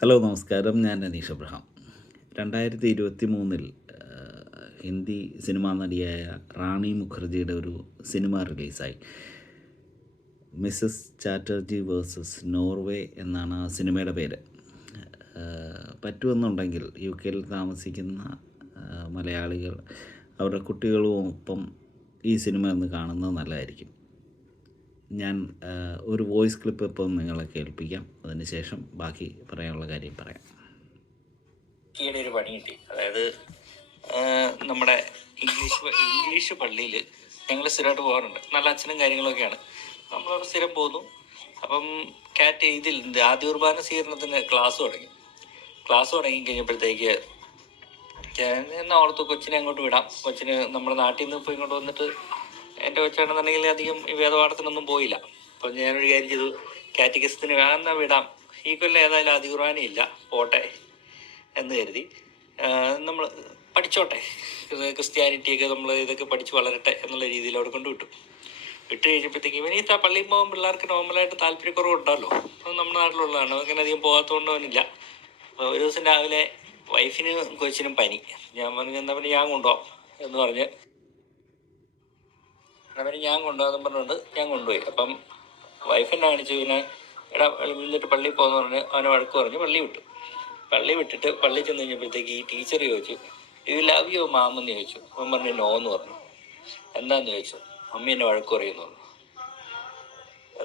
Hello നമസ്കാരം. ഞാൻ Aneesh Abraham. രണ്ടായിരത്തി ഇരുപത്തി മൂന്നിൽ ഹിന്ദി സിനിമാ നടിയായ റാണി മുഖർജിയുടെ ഒരു സിനിമ റിലീസായി. മിസ്സസ് ചാറ്റർജി വേഴ്സസ് നോർവേ എന്നാണ് ആ സിനിമയുടെ പേര്. പറ്റുമെന്നുണ്ടെങ്കിൽ യു കെയിൽ താമസിക്കുന്ന മലയാളികൾ അവരുടെ കുട്ടികളും ഒപ്പം ഈ സിനിമ ഒന്ന് കാണുന്നത് നല്ലതായിരിക്കും. ഞാൻ ഒരു വോയിസ് ക്ലിപ്പ് ഇപ്പം നിങ്ങളെ കേൾപ്പിക്കാം. അതിന് ശേഷം ബാക്കി പറയാനുള്ള കാര്യം പറയാം. ഈയിടെ ഒരു പണി കിട്ടി. അതായത് നമ്മുടെ ഇംഗ്ലീഷ് ഇംഗ്ലീഷ് പള്ളിയിൽ ഞങ്ങൾ സ്ഥിരമായിട്ട് പോകാറുണ്ട്. നല്ല അച്ഛനും കാര്യങ്ങളൊക്കെയാണ്. നമ്മളവിടെ സ്ഥിരം പോകുന്നു. അപ്പം കാറ്റ് ഇതിൽ ഇത് ആദ്യ കുർബാന സ്വീകരണത്തിന് ക്ലാസ് തുടങ്ങി. ക്ലാസ് തുടങ്ങി കഴിഞ്ഞപ്പോഴത്തേക്ക് എന്നാ ഓർത്ത് കൊച്ചിനെ അങ്ങോട്ട് വിടാം. കൊച്ചിന് നമ്മുടെ നാട്ടിൽ നിന്ന് ഇപ്പോൾ ഇങ്ങോട്ട് വന്നിട്ട് എന്റെ വെച്ചാണെന്നുണ്ടെങ്കിൽ അധികം വേദപാഠത്തിനൊന്നും പോയില്ല. അപ്പം ഞാനൊരു കാര്യം ചെയ്തു. കാറ്റഗസ്റ്റിന് വേണമെന്നാ വിടാം. ഈ കൊല്ലം ഏതായാലും ആദ്യ കുർബാനയില്ല പോട്ടെ എന്ന് കരുതി. നമ്മൾ പഠിച്ചോട്ടെ. ക്രിസ്ത്യാനിറ്റിയൊക്കെ നമ്മൾ ഇതൊക്കെ പഠിച്ച് വളരട്ടെ എന്നുള്ള രീതിയിൽ അവിടെ കൊണ്ട് വിട്ടു. വിട്ട് കഴിഞ്ഞപ്പോഴത്തേക്കും ഇവന് ഈ പള്ളിയിൽ പോകുമ്പോൾ പിള്ളേർക്ക് നോർമലായിട്ട് താല്പര്യക്കുറവുണ്ടല്ലോ. അത് നമ്മുടെ നാട്ടിലുള്ളതാണ്. അങ്ങനെ അധികം പോകാത്തതുകൊണ്ട് അവനില്ല. അപ്പോൾ ഒരു ദിവസം രാവിലെ വൈഫിന് കൊച്ചിനും പനി. ഞാൻ പറഞ്ഞു എന്താ പിന്നെ ഞാൻ കൊണ്ടുപോകാം എന്ന് പറഞ്ഞ് പിന്നെ ഞാൻ കൊണ്ടുപോകാൻ പറഞ്ഞുകൊണ്ട് ഞാൻ കൊണ്ടുപോയി. അപ്പം വൈഫിനെ കാണിച്ചു പിന്നെ എടാ എന്നിട്ട് പള്ളിയിൽ പോകുന്ന പറഞ്ഞ് അവനെ വഴക്ക് പറഞ്ഞ് പള്ളി വിട്ടു. പള്ളി വിട്ടിട്ട് പള്ളി ചെന്ന് കഴിഞ്ഞപ്പോഴത്തേക്ക് ഈ ടീച്ചർ ചോദിച്ചു യു ലവ് യു മാമെന്ന് ചോദിച്ചു. അവൻ പറഞ്ഞു നോ എന്ന് പറഞ്ഞു. എന്താന്ന്? ചോദിച്ചു. മമ്മി എന്നെ വഴക്ക് പറയുന്നു.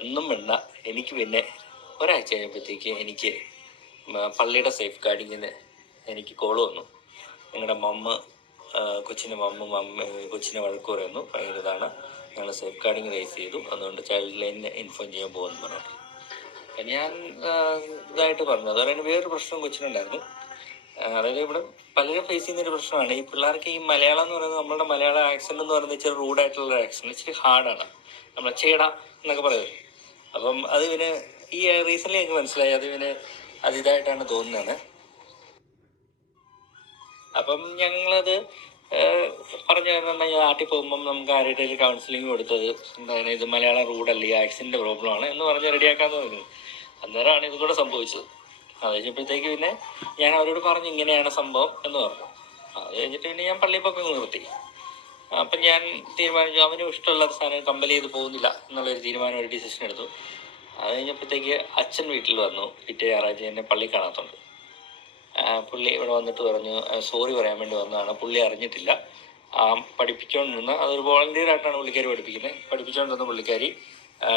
ഒന്നും വേണ്ട. എനിക്ക് പിന്നെ ഒരാഴ്ച കഴിഞ്ഞപ്പോഴത്തേക്ക് എനിക്ക് പള്ളിയുടെ സേഫ് ഗാർഡിങ്ങിന് എനിക്ക് കോൾ വന്നു. നിങ്ങളുടെ മമ്മ കൊച്ചിന്റെ മമ്മ മമ്മ കൊച്ചിനെ വഴക്ക് പറയുന്നു. ഭയങ്കര ഇതാണ് ഞങ്ങൾ സേഫ് ഗാർഡിങ് റേസ് ചെയ്തു. അതുകൊണ്ട് ചൈൽഡ് ലൈനിനെ ഇൻഫോം ചെയ്യാൻ പോകുമെന്ന് പറഞ്ഞു അപ്പം ഞാൻ ഇതായിട്ട് പറഞ്ഞു. അതുപോലെ തന്നെ വേറൊരു പ്രശ്നം കൊച്ചിനുണ്ടായിരുന്നു. അതായത് ഇവിടെ പലരും ഫേസ് ചെയ്യുന്ന ഒരു പ്രശ്നമാണ്. ഈ പിള്ളേർക്ക് ഈ മലയാളം എന്ന് പറയുന്നത് നമ്മുടെ മലയാള ആക്സെന്റ് എന്ന് പറയുന്നത് ഇച്ചിരി റൂഡായിട്ടുള്ള ആക്സെന്റ് ഇച്ചിരി ഹാർഡാണ് നമ്മളെ ചേട എന്നൊക്കെ പറയുന്നത് അപ്പം അത് ഇവന് ഈ റീസെന്റ് എനിക്ക് മനസ്സിലായി. അത് ഇവന് അതിതായിട്ടാണ് തോന്നുന്നത്. അപ്പം ഞങ്ങളത് പറഞ്ഞു തന്നിട്ടുണ്ടെങ്കിൽ നാട്ടിൽ പോകുമ്പം നമുക്ക് ആരുടെ കൗൺസിലിംഗ് കൊടുത്തത് എന്താണ് ഇത് മലയാളം റൂഡല്ല ഈ പ്രോബ്ലം ആണ് എന്ന് പറഞ്ഞ് റെഡിയാക്കാന്ന് പറഞ്ഞു അന്നേരമാണ് ഇതും കൂടെ സംഭവിച്ചത്. അത് കഴിഞ്ഞപ്പോഴത്തേക്ക് പിന്നെ ഞാൻ അവരോട് പറഞ്ഞു ഇങ്ങനെയാണ് സംഭവം എന്ന് പറഞ്ഞു. അത് കഴിഞ്ഞിട്ട് പിന്നെ ഞാൻ പള്ളിയിൽ പൊക്കെ നിർത്തി. അപ്പം ഞാൻ തീരുമാനിച്ചു അവനും ഇഷ്ടമുള്ള സാധനം കമ്പൽ ചെയ്ത് പോകുന്നില്ല എന്നുള്ളൊരു തീരുമാനം ഒരു ഡിസിഷൻ എടുത്തു. അത് കഴിഞ്ഞപ്പോഴത്തേക്ക് അച്ഛൻ വീട്ടിൽ വന്നു. പിറ്റേ ഞായറാഴ്ച എന്നെ പള്ളി കാണാത്തുണ്ട്. പുള്ളി ഇവിടെ വന്നിട്ട് പറഞ്ഞു സോറി പറയാൻ വേണ്ടി വന്നതാണ്. പുള്ളി അറിഞ്ഞിട്ടില്ല. പഠിപ്പിച്ചുകൊണ്ടിരുന്ന അതൊരു വോളണ്ടിയർ ആയിട്ടാണ് പുള്ളിക്കാരി പഠിപ്പിക്കുന്നത്. പഠിപ്പിച്ചുകൊണ്ടിരുന്ന പുള്ളിക്കാരി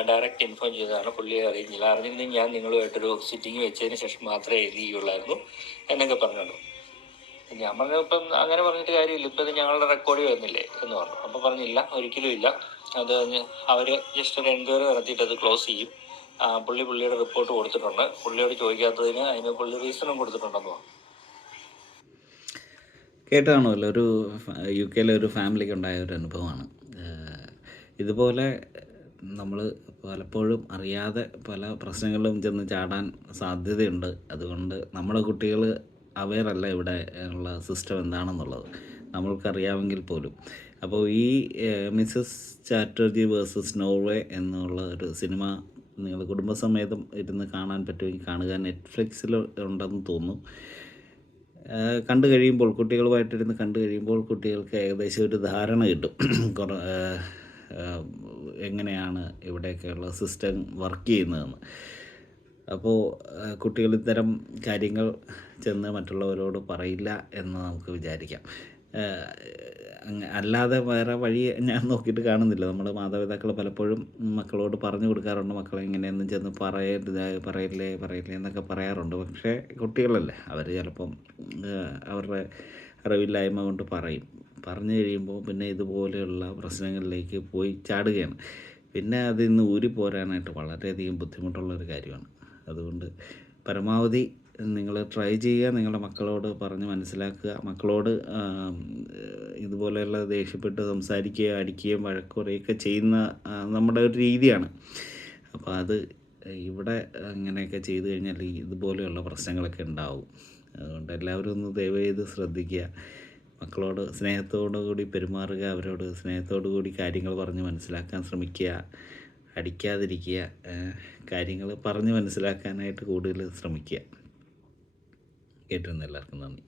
ഡയറക്റ്റ് ഇൻഫോം ചെയ്തതാണ്. പുള്ളിയെ അറിയുന്നില്ല. അറിഞ്ഞിരുന്നെങ്കിൽ ഞാൻ നിങ്ങളുമായിട്ടൊരു സിറ്റിംഗ് വെച്ചതിന് ശേഷം മാത്രമേ എഴുതിയുള്ളായിരുന്നു എന്നൊക്കെ പറഞ്ഞുള്ളൂ ഞാൻ പറഞ്ഞു ഇപ്പം അങ്ങനെ പറഞ്ഞിട്ട് കാര്യമില്ല. ഇപ്പം ഇത് ഞങ്ങളുടെ റെക്കോർഡ് വരുന്നില്ലേ? എന്ന് പറഞ്ഞു. അപ്പം പറഞ്ഞില്ല ഒരിക്കലും ഇല്ല. അത് അവർ ജസ്റ്റ് ഒരു എൻക്വയറി നടത്തിയിട്ട് അത് ക്ലോസ് ചെയ്യും. പുള്ളി പുള്ളിയുടെ റിപ്പോർട്ട് കൊടുത്തിട്ടുണ്ട്. പുള്ളിയോട് ചോദിക്കാത്തതിന് അതിന് പുള്ളി റീസണും കൊടുത്തിട്ടുണ്ടെന്ന് കേട്ടതാണല്ലോ ഒരു യു കെയിലെ ഒരു ഫാമിലിക്ക് ഉണ്ടായ ഒരു അനുഭവമാണ്. ഇതുപോലെ നമ്മൾ പലപ്പോഴും അറിയാതെ പല പ്രശ്നങ്ങളിലും ചെന്ന് ചാടാൻ സാധ്യതയുണ്ട്. അതുകൊണ്ട് നമ്മുടെ കുട്ടികൾ അവെയർ അല്ല ഇവിടെ ഉള്ള സിസ്റ്റം എന്താണെന്നുള്ളത്. നമ്മൾക്കറിയാമെങ്കിൽ പോലും. അപ്പോൾ ഈ മിസ്സസ് ചാറ്റർജി വേഴ്സസ് നോർവേ എന്നുള്ള ഒരു സിനിമ നിങ്ങൾ കുടുംബസമേതം ഇരുന്ന് കാണാൻ പറ്റുമെങ്കിൽ കാണുക നെറ്റ്ഫ്ലിക്സിൽ ഉണ്ടെന്ന് തോന്നുന്നു. കണ്ടു കഴിയുമ്പോൾ കുട്ടികളുമായിട്ടിരുന്ന് കണ്ടു കഴിയുമ്പോൾ കുട്ടികൾക്ക് ഏകദേശം ഒരു ധാരണ കിട്ടും. കുറേ എങ്ങനെയാണ് ഇവിടെയൊക്കെയുള്ള സിസ്റ്റം വർക്ക് ചെയ്യുന്നതെന്ന്. അപ്പോൾ കുട്ടികൾ ഇത്തരം കാര്യങ്ങൾ ചെന്ന് മറ്റുള്ളവരോട് പറയില്ല എന്ന് നമുക്ക് വിചാരിക്കാം. അല്ലാതെ വേറെ വഴി ഞാൻ നോക്കിയിട്ട് കാണുന്നില്ല. നമ്മൾ മാതാപിതാക്കൾ പലപ്പോഴും മക്കളോട് പറഞ്ഞു കൊടുക്കാറുണ്ട്. മക്കളെ ഇങ്ങനെയൊന്നും ചെന്ന് പറയരുത് പറയില്ലേ പറയില്ലേ എന്നൊക്കെ പറയാറുണ്ട്. പക്ഷേ കുട്ടികളല്ലേ അവർ ചിലപ്പം അവരുടെ അറിവില്ലായ്മ കൊണ്ട് പറയും. പറഞ്ഞു കഴിയുമ്പോൾ പിന്നെ ഇതുപോലെയുള്ള പ്രശ്നങ്ങളിലേക്ക് പോയി ചാടുകയാണ്. പിന്നെ അതിൽ നിന്ന് ഊരി പോരാനായിട്ട് വളരെയധികം ബുദ്ധിമുട്ടുള്ളൊരു കാര്യമാണ്. അതുകൊണ്ട് പരമാവധി നിങ്ങൾ ട്രൈ ചെയ്യുക നിങ്ങളുടെ മക്കളോട് പറഞ്ഞ് മനസ്സിലാക്കുക മക്കളോട് ഇതുപോലെയുള്ള ദേഷ്യപ്പെട്ട് സംസാരിക്കുകയോ അടിക്കുകയും വഴക്ക് പറയുകയൊക്കെ ചെയ്യുന്ന നമ്മുടെ ഒരു രീതിയാണ്. അപ്പോൾ അത് ഇവിടെ അങ്ങനെയൊക്കെ ചെയ്തു കഴിഞ്ഞാൽ ഇതുപോലെയുള്ള പ്രശ്നങ്ങളൊക്കെ ഉണ്ടാവും. അതുകൊണ്ട് എല്ലാവരും ഒന്ന് ദയവ് ചെയ്ത് ശ്രദ്ധിക്കുക. മക്കളോട് സ്നേഹത്തോടു കൂടി പെരുമാറുക അവരോട് സ്നേഹത്തോടു കൂടി കാര്യങ്ങൾ പറഞ്ഞ് മനസ്സിലാക്കാൻ ശ്രമിക്കുക അടിക്കാതിരിക്കുക കാര്യങ്ങൾ പറഞ്ഞ് മനസ്സിലാക്കാനായിട്ട് കൂടുതൽ ശ്രമിക്കുക. കേട്ടിരുന്ന എല്ലാവർക്കും നന്ദി.